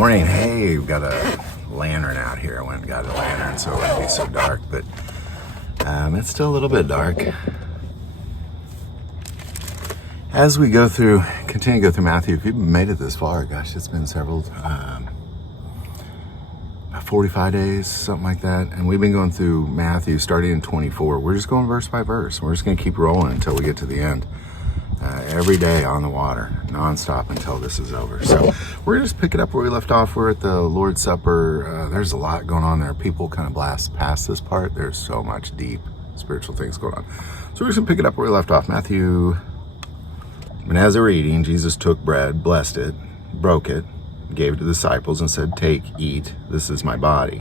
Morning. Hey, we've got a lantern out here. I went and got a lantern so it wouldn't be so dark, but it's still a little bit dark. As we continue to go through Matthew, if you've made it this far, gosh, it's been several, 45 days, something like that. And we've been going through Matthew starting in 24. We're just going verse by verse. We're just going to keep rolling until we get to the end. Every day on the water, nonstop until this is over. So we're just pick it up where we left off. We're at the Lord's Supper. There's a lot going on there. People kind of blast past this part. There's so much deep spiritual things going on. So we're just going to pick it up where we left off. Matthew. And as they were eating, Jesus took bread, blessed it, broke it, gave it to the disciples and said, "Take, eat, this is my body."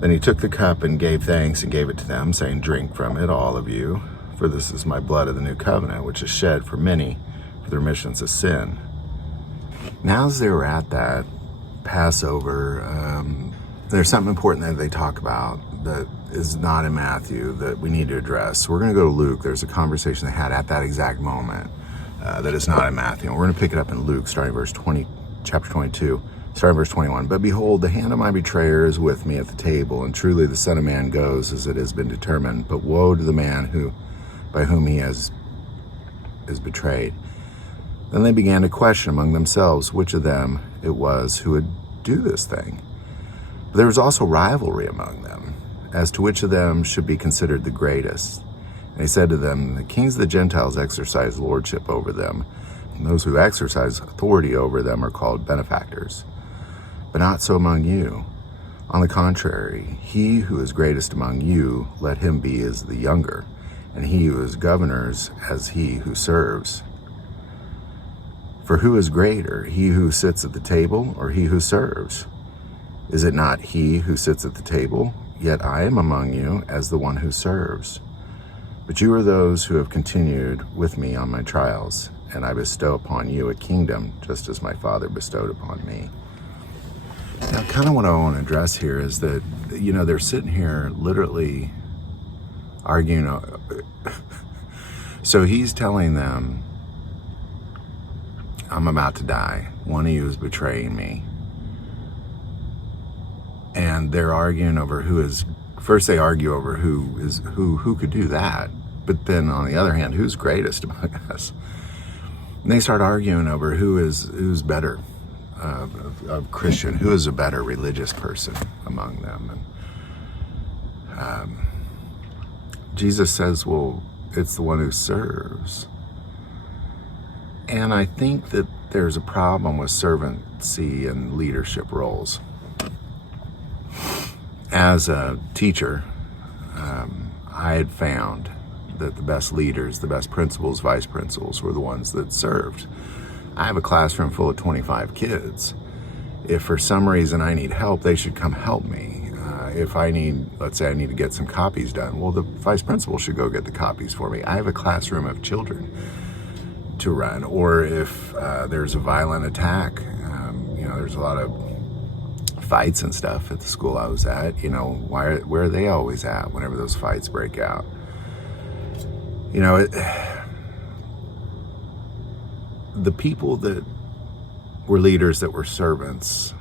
Then he took the cup and gave thanks and gave it to them, saying, "Drink from it, all of you. For this is my blood of the new covenant, which is shed for many for the remissions of sin." Now, as they were at that Passover, there's something important that they talk about that is not in Matthew that we need to address. So we're going to go to Luke. There's a conversation they had at that exact moment that is not in Matthew. And we're going to pick it up in Luke, starting verse 20, chapter 22, starting verse 21. "But behold, the hand of my betrayer is with me at the table, and truly the Son of Man goes as it has been determined. But woe to the man by whom he is betrayed." Then they began to question among themselves which of them it was who would do this thing. But there was also rivalry among them, as to which of them should be considered the greatest. And he said to them, "The kings of the Gentiles exercise lordship over them, and those who exercise authority over them are called benefactors. But not so among you. On the contrary, he who is greatest among you, let him be as the younger, and he who is governors as he who serves. For who is greater, he who sits at the table or he who serves? Is it not he who sits at the table? Yet I am among you as the one who serves. But you are those who have continued with me on my trials, and I bestow upon you a kingdom, just as my Father bestowed upon me." Now, kind of what I want to address here is that, they're sitting here literally arguing. So he's telling them, "I'm about to die. One of you is betraying me." And they're arguing over first they argue over who could do that. But then on the other hand, who's greatest among us? And they start arguing over who's better of Christian, who is a better religious person among them. And Jesus says, well, it's the one who serves. And I think that there's a problem with servancy and leadership roles. As a teacher, I had found that the best leaders, the best principals, vice principals were the ones that served. I have a classroom full of 25 kids. If for some reason I need help, they should come help me. If let's say I need to get some copies done, well, the vice principal should go get the copies for me. I have a classroom of children to run. Or if there's a violent attack, there's a lot of fights and stuff at the school I was at. Where are they always at whenever those fights break out? The people that were leaders that were servants,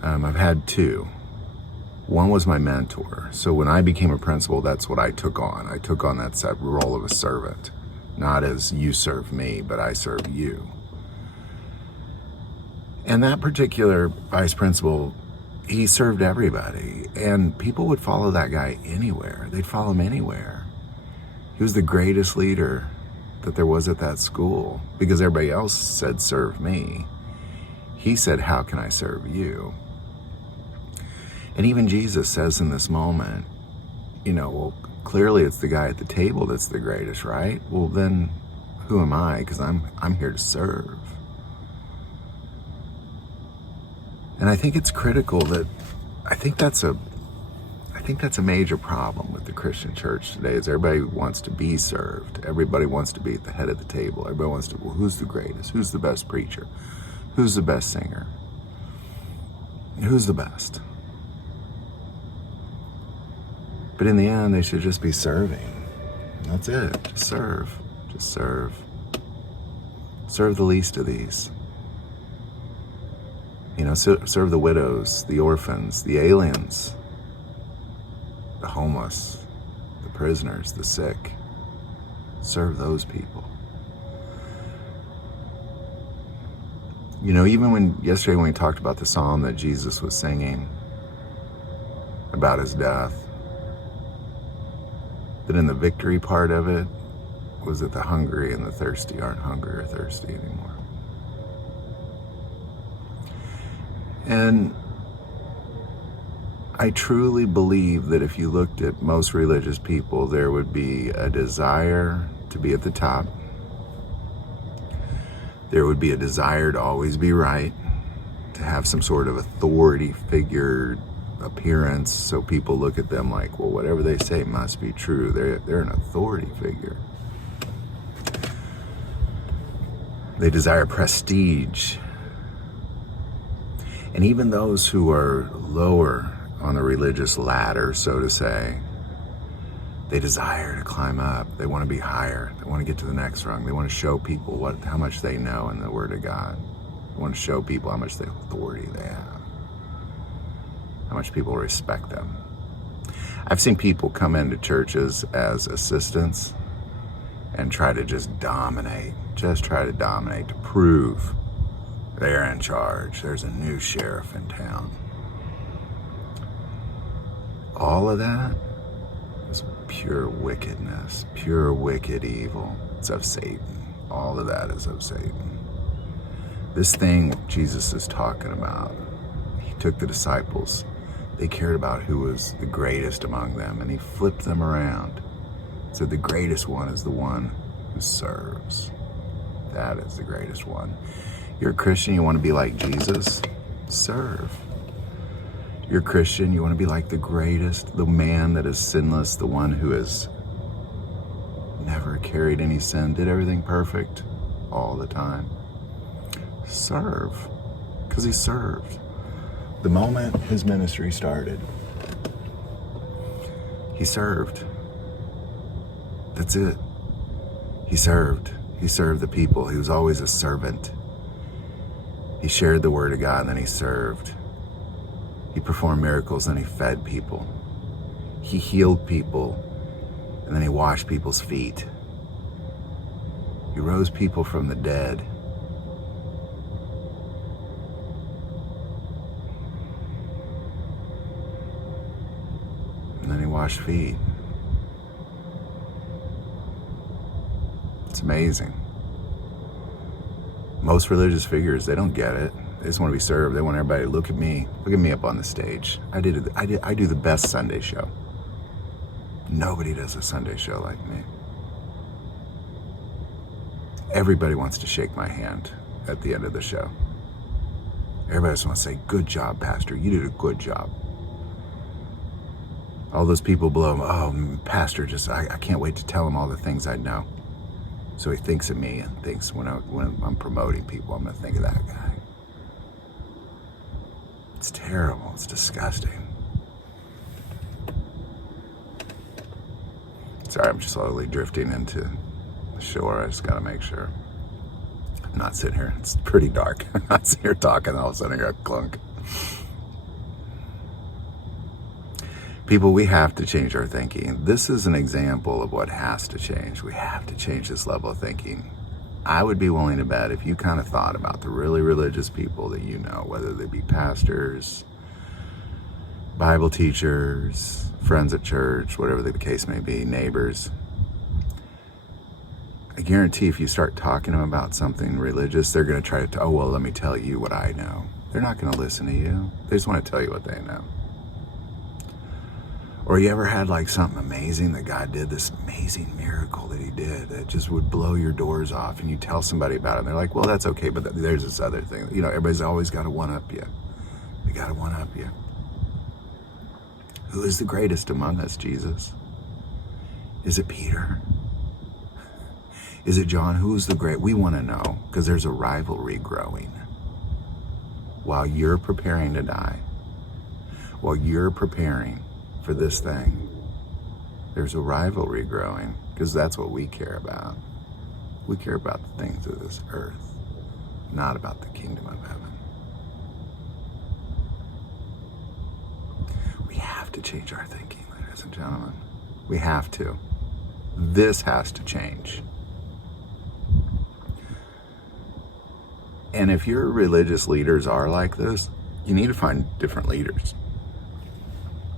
I've had two. One was my mentor. So when I became a principal, that's what I took on. I took on that role of a servant, not as you serve me, but I serve you. And that particular vice principal, he served everybody, and people would follow that guy anywhere. They'd follow him anywhere. He was the greatest leader that there was at that school because everybody else said, "Serve me." He said, "How can I serve you?" And even Jesus says in this moment, well, clearly it's the guy at the table that's the greatest, right? Well, then who am I? Because I'm here to serve. And I think it's critical that I think that's a major problem with the Christian church today is everybody wants to be served. Everybody wants to be at the head of the table. Everybody wants to, well, who's the greatest? Who's the best preacher? Who's the best singer? Who's the best? But in the end, they should just be serving. That's it. Just serve. Just serve. Serve the least of these. Serve the widows, the orphans, the aliens, the homeless, the prisoners, the sick. Serve those people. Even yesterday when we talked about the psalm that Jesus was singing about his death, that in the victory part of it was that the hungry and the thirsty aren't hungry or thirsty anymore. And I truly believe that if you looked at most religious people, there would be a desire to be at the top. There would be a desire to always be right, to have some sort of authority figure appearance, so people look at them like, well, whatever they say must be true. They're an authority figure. They desire prestige. And even those who are lower on the religious ladder, so to say, they desire to climb up. They want to be higher. They want to get to the next rung. They want to show people how much they know in the Word of God. They want to show people how much authority they have, how much people respect them. I've seen people come into churches as assistants and try to just try to dominate, to prove they're in charge. There's a new sheriff in town. All of that is pure wickedness, pure wicked evil. It's of Satan. All of that is of Satan. This thing Jesus is talking about, he took the disciples. They cared about who was the greatest among them, and he flipped them around. Said the greatest one is the one who serves. That is the greatest one. You're a Christian, you want to be like Jesus? Serve. You're a Christian, you want to be like the greatest, the man that is sinless, the one who has never carried any sin, did everything perfect all the time. Serve. Because he served. The moment his ministry started, he served. That's it. He served. He served the people. He was always a servant. He shared the Word of God, and then he served. He performed miracles, and he fed people. He healed people, and then he washed people's feet. He rose people from the dead. And then he washed feet. It's amazing. Most religious figures, they don't get it. They just want to be served. They want everybody to look at me up on the stage. I do the best Sunday show. Nobody does a Sunday show like me. Everybody wants to shake my hand at the end of the show. Everybody just wants to say, good job, Pastor. You did a good job. All those people below him, oh, Pastor, I can't wait to tell him all the things I know. So he thinks of me and thinks when I'm promoting people, I'm going to think of that guy. It's terrible. It's disgusting. Sorry, I'm slowly drifting into the shore. I just got to make sure I'm not sitting here. It's pretty dark. I'm not sitting here talking, all of a sudden I got clunk. People, we have to change our thinking. This is an example of what has to change. We have to change this level of thinking. I would be willing to bet if you kind of thought about the really religious people that you know, whether they be pastors, Bible teachers, friends at church, whatever the case may be, neighbors, I guarantee if you start talking to them about something religious, they're going to try to, let me tell you what I know. They're not going to listen to you. They just want to tell you what they know. Or you ever had like something amazing that God did, this amazing miracle that he did that just would blow your doors off, and you tell somebody about it and they're like, well, that's okay, but there's this other thing. Everybody's always got to one-up you. They got to one-up you. Who is the greatest among us, Jesus? Is it Peter? Is it John? Who's the great? We want to know, because there's a rivalry growing. While you're preparing to die, while you're preparing for this thing, there's a rivalry growing, because that's what we care about. We care about the things of this earth, not about the kingdom of heaven. We have to change our thinking, ladies and gentlemen. We have to. This has to change. And if your religious leaders are like this, you need to find different leaders.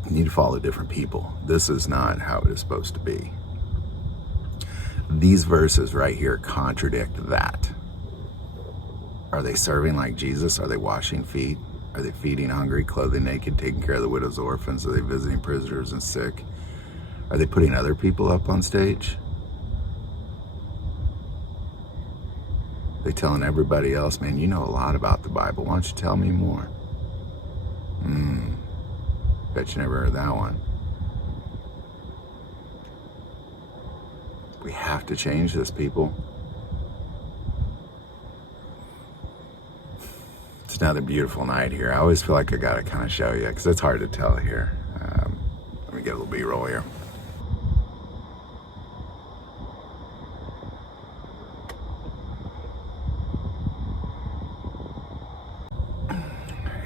You need to follow different people. This is not how it is supposed to be. These verses right here contradict that. Are they serving like Jesus? Are they washing feet? Are they feeding hungry, clothing naked, taking care of the widows, orphans? Are they visiting prisoners and sick? Are they putting other people up on stage? Are they telling everybody else, man, you know a lot about the Bible. Why don't you tell me more? Bet you never heard that one. We have to change this, people. It's another beautiful night here. I always feel like I gotta kind of show you because it's hard to tell here. Let me get a little B-roll here.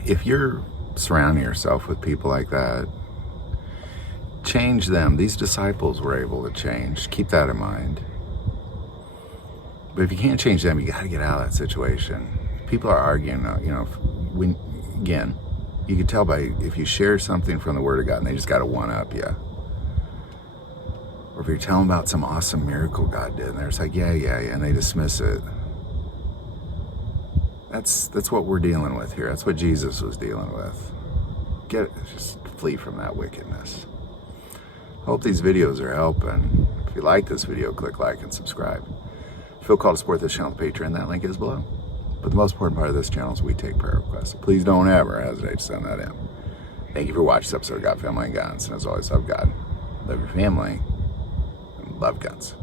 If you're surrounding yourself with people like that, change them. These disciples were able to change. Keep that in mind. But if you can't change them, you got to get out of that situation. People are arguing, again, you can tell by if you share something from the Word of God and they just got to one-up you. Or if you're telling about some awesome miracle God did and they're just like, yeah, and they dismiss it. That's what we're dealing with here. That's what Jesus was dealing with. Just flee from that wickedness. Hope these videos are helping. If you like this video, click like and subscribe. Feel called to support this channel with Patreon. That link is below. But the most important part of this channel is we take prayer requests. So please don't ever hesitate to send that in. Thank you for watching this episode of God, Family, and Guns. And as always, love God, love your family, and love guns.